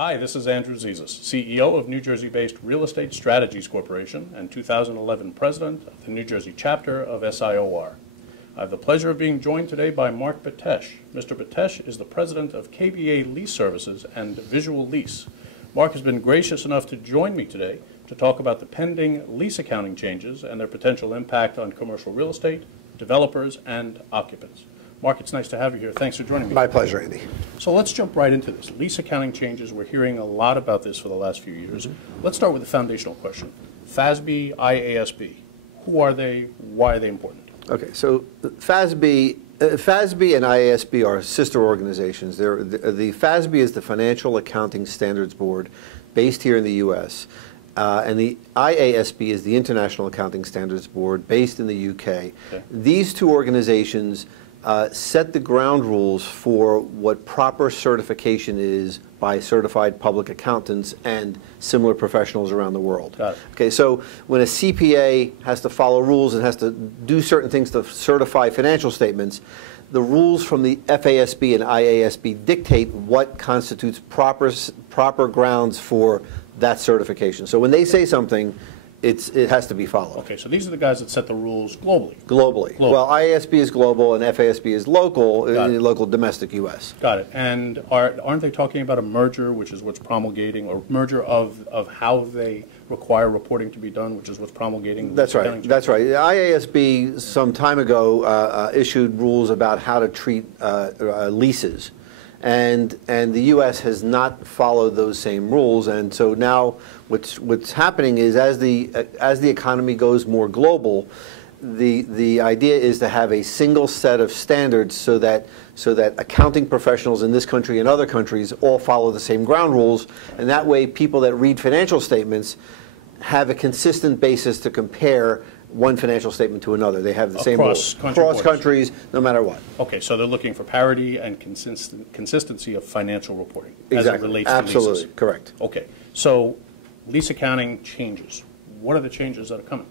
Hi, this is Andrew Zizas, CEO of New Jersey-based Real Estate Strategies Corporation and 2011 President of the New Jersey chapter of SIOR. I have the pleasure of being joined today by Marc Betesh. Mr. Betesh is the President of KBA Lease Services and Visual Lease. Marc has been gracious enough to join me today to talk about the pending lease accounting changes and their potential impact on commercial real estate, developers, and occupants. Marc, it's nice to have you here. Thanks for joining me. My pleasure, Andy. So let's jump right into this. Lease accounting changes, we're hearing a lot about this for the last few years. Let's start with the foundational question. FASB, IASB, who are they, why are they important? Okay, so FASB and IASB are sister organizations. The FASB is the Financial Accounting Standards Board based here in the U.S., and the IASB is the International Accounting Standards Board based in the U.K. Okay. These two organizations set the ground rules for what proper certification is by certified public accountants and similar professionals around the world. Got it. Okay, so when a CPA has to follow rules and has to do certain things to certify financial statements, the rules from the FASB and IASB dictate what constitutes proper grounds for that certification. So when they say something, it has to be followed. Okay, so these are the guys that set the rules globally. Globally. Well, IASB is global and FASB is local, local domestic U.S. Got it. And aren't they talking about a merger, which is what's promulgating, or merger of how they require reporting to be done, which is what's promulgating? That's right. That's right. The IASB some time ago issued rules about how to treat leases. And the U.S. has not followed those same rules, and so now what's happening is as the economy goes more global, the idea is to have a single set of standards so that accounting professionals in this country and other countries all follow the same ground rules, and that way people that read financial statements have a consistent basis to compare one financial statement to another. They have the same rules across countries, no matter what. Okay, so they're looking for parity and consistency of financial reporting as it relates to leases. Absolutely, correct. Okay, so lease accounting changes. What are the changes that are coming?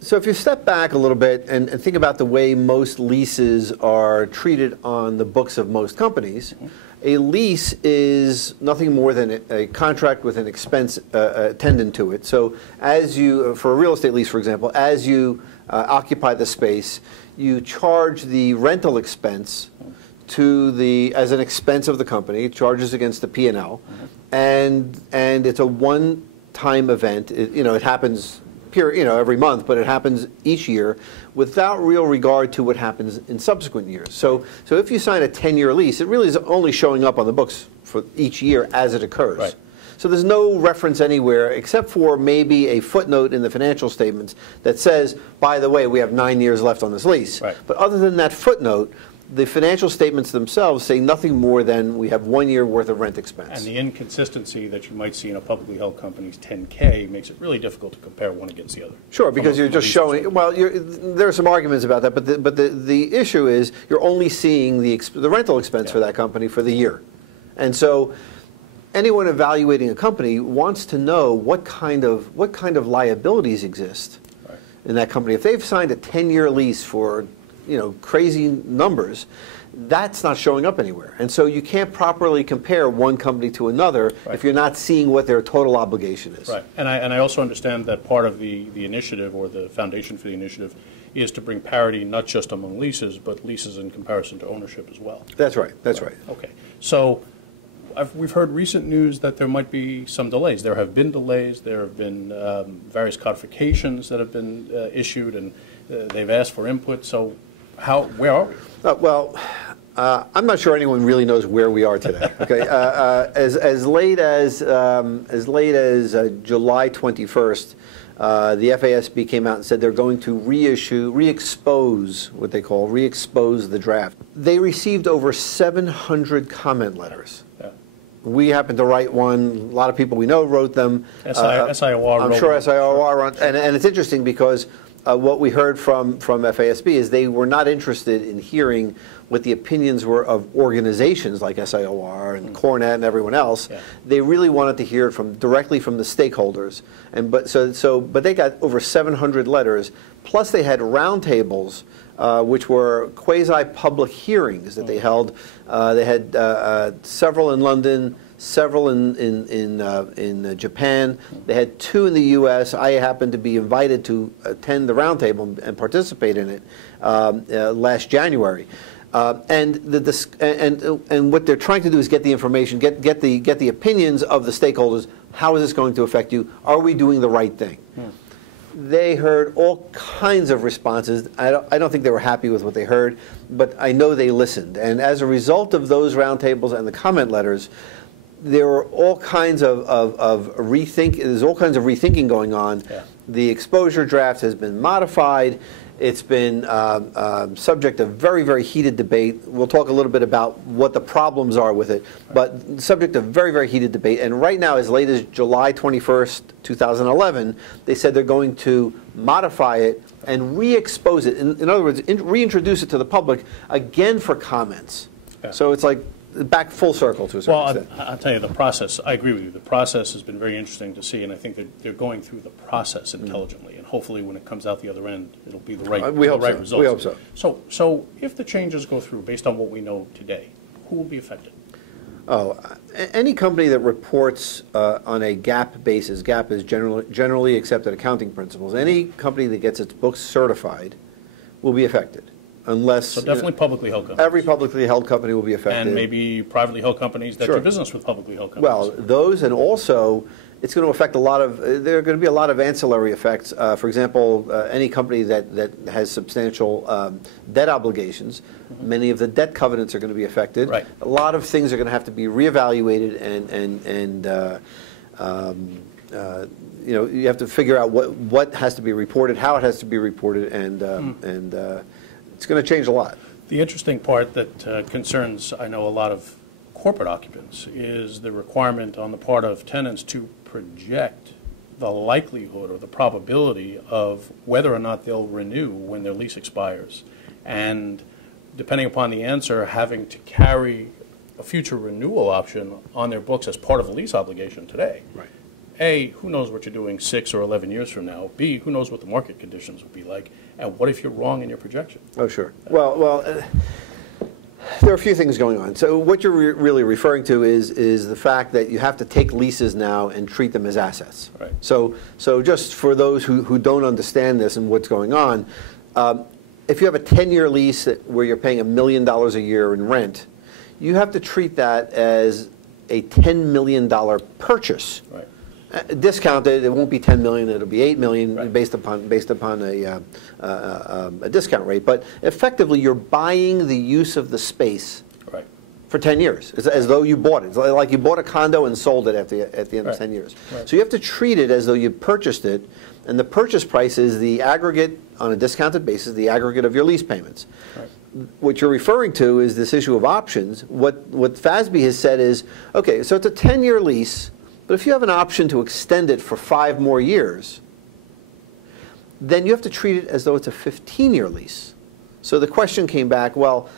So if you step back a little bit and think about the way most leases are treated on the books of most companies, a lease is nothing more than a contract with an expense attendant to it. So as you, for a real estate lease, for example, as you occupy the space, you charge the rental expense to as an expense of the company. It charges against the P&L, and it's a one-time event. It happens every month, but it happens each year without real regard to what happens in subsequent years. So if you sign a 10-year lease, it really is only showing up on the books for each year as it occurs. Right. So there's no reference anywhere except for maybe a footnote in the financial statements that says, by the way, we have 9 years left on this lease. Right. But other than that footnote, the financial statements themselves say nothing more than we have 1 year worth of rent expense. And the inconsistency that you might see in a publicly held company's 10K makes it really difficult to compare one against the other. Sure, because you're just showing, well, there are some arguments about that, but the issue is you're only seeing the rental expense for that company for the year. And so anyone evaluating a company wants to know what kind of liabilities exist in that company. If they've signed a 10-year lease for crazy numbers, that's not showing up anywhere. And so you can't properly compare one company to another if you're not seeing what their total obligation is. Right. And I also understand that part of the initiative, or the foundation for the initiative, is to bring parity not just among leases, but leases in comparison to ownership as well. That's right. That's right. Okay. So we've heard recent news that there might be some delays. There have been delays. There have been various codifications that have been issued, and they've asked for input. So where are we? I'm not sure anyone really knows where we are today. Okay, as late as July 21st, the FASB came out and said they're going to re-expose the draft. They received over 700 comment letters. Yeah. We happened to write one. A lot of people we know wrote them. SIOR. I'm sure SIOR. And it's interesting because what we heard from FASB is they were not interested in hearing what the opinions were of organizations like SIOR and Cornet and everyone else. Yeah. They really wanted to hear it directly from the stakeholders. But they got over 700 letters, plus they had roundtables, which were quasi-public hearings that they held. They had several in London, several in Japan. They had 2 in the U.S. I happened to be invited to attend the roundtable and participate in it last January. And what they're trying to do is get the information, get the opinions of the stakeholders. How is this going to affect you? Are we doing the right thing? They heard all kinds of responses. I don't think they were happy with what they heard, but I know they listened. And as a result of those roundtables and the comment letters, there were all kinds of There's all kinds of rethinking going on. Yeah. The exposure draft has been modified. It's been subject of very, very heated debate. We'll talk a little bit about what the problems are with it, but subject of very, very heated debate. And right now, as late as July 21st, 2011, they said they're going to modify it and re-expose it. In other words, reintroduce it to the public again for comments. Yeah. So it's like back full circle to a certain extent. I'll tell you, the process, I agree with you. The process has been very interesting to see, and I think that they're going through the process intelligently. And hopefully when it comes out the other end, it'll be the right, results. We hope so. So if the changes go through based on what we know today, who will be affected? Oh, any company that reports on a GAAP basis, GAAP is generally accepted accounting principles. Any company that gets its books certified will be affected. Unless, so definitely publicly held companies. Every publicly held company will be affected. And maybe privately held companies that do business with publicly held companies. Well, those, and also it's going to affect a lot of, there are going to be a lot of ancillary effects. For example, any company that has substantial debt obligations, many of the debt covenants are going to be affected. Right. A lot of things are going to have to be reevaluated you know, you have to figure out what has to be reported, how it has to be reported, and it's going to change a lot. The interesting part that concerns, I know, a lot of corporate occupants is the requirement on the part of tenants to project the likelihood or the probability of whether or not they'll renew when their lease expires. And depending upon the answer, having to carry a future renewal option on their books as part of a lease obligation today. Right. A, who knows what you're doing 6 or 11 years from now? B, who knows what the market conditions will be like? And what if you're wrong in your projection? Oh, sure. Well, there are a few things going on. So what you're really referring to is the fact that you have to take leases now and treat them as assets. Right. So just for those who don't understand this and what's going on, if you have a 10-year lease where you're paying $1 million a year in rent, you have to treat that as a $10 million purchase. Right. Discounted, it won't be 10 million, it'll be 8 million, right, based upon a discount rate. But effectively, you're buying the use of the space, right, for 10 years. It's as though you bought it. It's like you bought a condo and sold it at the end of 10 years. Right. So you have to treat it as though you purchased it, and the purchase price is the aggregate, on a discounted basis, the aggregate of your lease payments. Right. What you're referring to is this issue of options. What FASB has said is, okay, so it's a 10-year lease, but if you have an option to extend it for 5 more years, then you have to treat it as though it's a 15-year lease. So the question came back, well,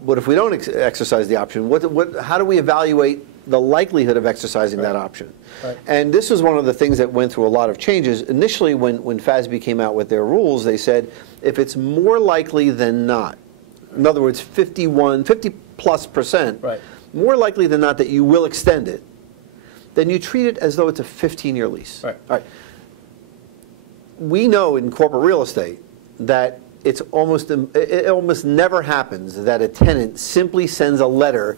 what if we don't exercise the option? How do we evaluate the likelihood of exercising that option? Right. And this was one of the things that went through a lot of changes. Initially, when FASB came out with their rules, they said if it's more likely than not, in other words, 50+%, right, more likely than not that you will extend it, then you treat it as though it's a 15-year lease. Right. All right. We know in corporate real estate that it almost never happens that a tenant simply sends a letter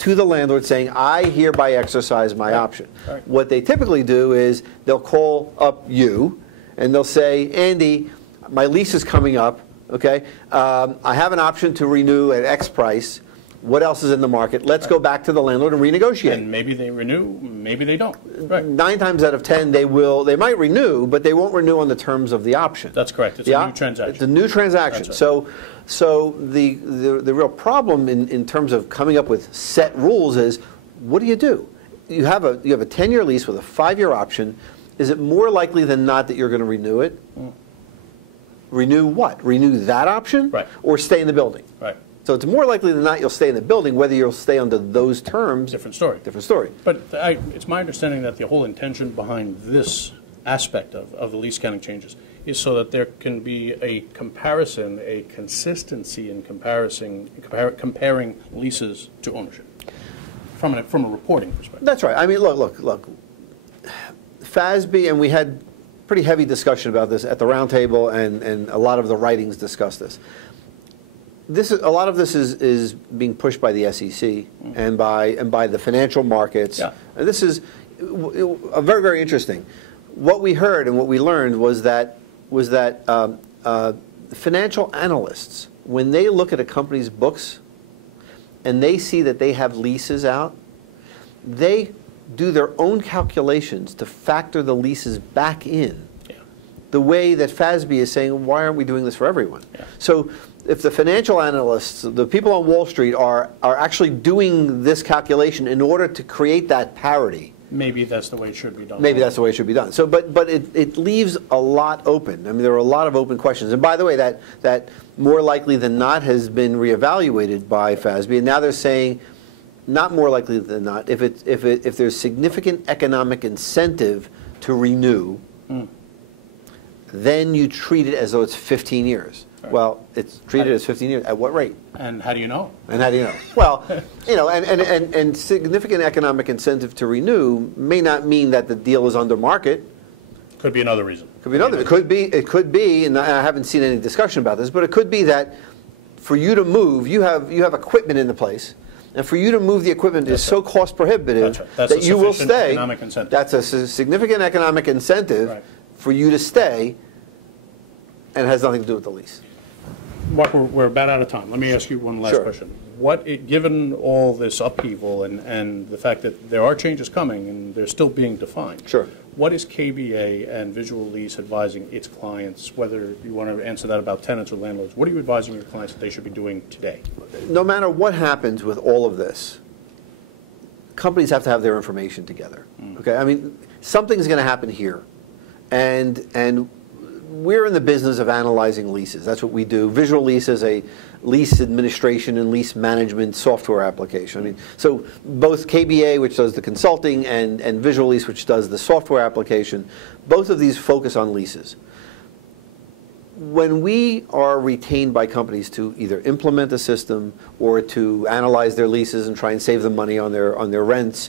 to the landlord saying, I hereby exercise my option. Right. What they typically do is they'll call up you and they'll say, Andy, my lease is coming up, okay? I have an option to renew at X price. What else is in the market? Let's go back to the landlord and renegotiate. And maybe they renew, maybe they don't. Right. 9 times out of 10, they might renew, but they won't renew on the terms of the option. That's correct. It's a new transaction. It's a new transaction. Right. So the real problem in terms of coming up with set rules is, what do? You have a 10-year lease with a 5-year option. Is it more likely than not that you're going to renew it? Renew what? Renew that option? Right. Or stay in the building? Right. So it's more likely than not you'll stay in the building. Whether you'll stay under those terms, Different story. Different story. But it's my understanding that the whole intention behind this aspect of the lease counting changes is so that there can be a comparison, a consistency in comparing leases to ownership from a reporting perspective. That's right. I mean, look. FASB, and we had pretty heavy discussion about this at the roundtable, and a lot of the writings discussed this. A lot of this is being pushed by the SEC and by the financial markets. Yeah. And this is very, very interesting. What we heard and what we learned was that financial analysts, when they look at a company's books and they see that they have leases out, they do their own calculations to factor the leases back in. Yeah. The way that FASB is saying, why aren't we doing this for everyone? Yeah. So if the financial analysts, the people on Wall Street are actually doing this calculation in order to create that parity, maybe that's the way it should be done. Maybe that's the way it should be done. So, but it leaves a lot open. I mean, there are a lot of open questions. And by the way, that more likely than not has been reevaluated by FASB, and now they're saying, not more likely than not, if there's significant economic incentive to renew, then you treat it as though it's 15 years. Right. Well, it's treated as 15 years. At what rate? And how do you know? And how do you know? Well, you know, and significant economic incentive to renew may not mean that the deal is under market. Could be another reason. Could be another. It could be, and I haven't seen any discussion about this, but it could be that for you to move, you have equipment in the place. And for you to move the equipment is so cost prohibitive that you will stay. That's a significant economic incentive for you to stay, and it has nothing to do with the lease. Mark, we're about out of time. Let me ask you one last question. Given all this upheaval and the fact that there are changes coming and they're still being defined, what is KBA and Visual Lease advising its clients, whether you want to answer that about tenants or landlords, what are you advising your clients that they should be doing today? No matter what happens with all of this, companies have to have their information together. Okay, I mean, something's going to happen here, and we're in the business of analyzing leases. That's what we do. Visual Lease is a lease administration and lease management software application. I mean, so both KBA, which does the consulting, and Visual Lease, which does the software application, both of these focus on leases. When we are retained by companies to either implement a system or to analyze their leases and try and save them money on their rents,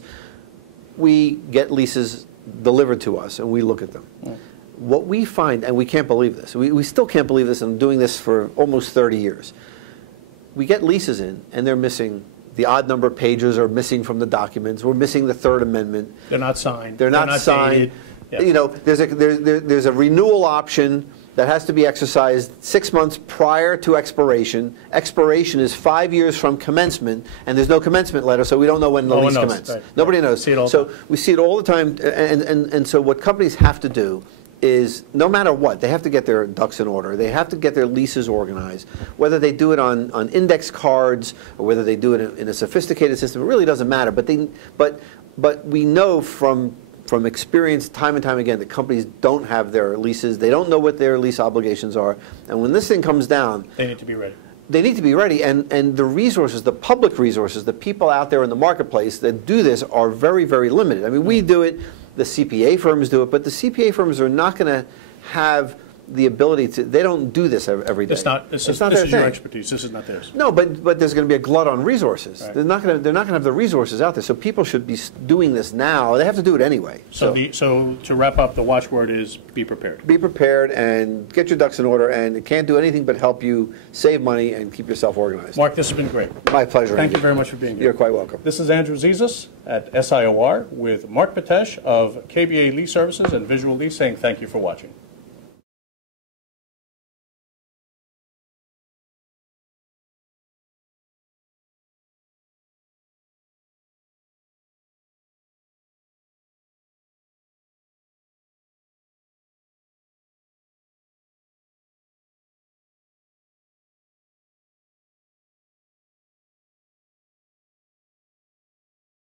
we get leases delivered to us and we look at them. What we find, and we can't believe this, we still can't believe this, and I'm doing this for almost 30 years. We get leases in, and they're missing. The odd number of pages are missing from the documents. We're missing the Third Amendment. They're not signed. They're not signed. Yeah. You know, there's a renewal option that has to be exercised 6 months prior to expiration. Expiration is 5 years from commencement, and there's no commencement letter, so we don't know when the lease commenced. Right. Nobody knows. So we see it all the time, and so what companies have to do is, no matter what, they have to get their ducks in order. They have to get their leases organized. Whether they do it on index cards or whether they do it in a sophisticated system, it really doesn't matter. But we know from experience time and time again that companies don't have their leases. They don't know what their lease obligations are. And when this thing comes down, they need to be ready. They need to be ready, and the resources, the public resources, the people out there in the marketplace that do this are very, very limited. I mean, we do it. The CPA firms do it, but the CPA firms are not going to have the ability to. They don't do this every day. This is your expertise. This is not theirs. No, but there's going to be a glut on resources. Right. They're not going to have the resources out there. So people should be doing this now. They have to do it anyway. So to wrap up, the watchword is be prepared. Be prepared and get your ducks in order. And it can't do anything but help you save money and keep yourself organized. Mark, this has been great. My pleasure. Thank you very much for being here. You're quite welcome. This is Andrew Zizas at SIOR with Marc Betesh of KBA Lease Services and Visual Lease saying thank you for watching.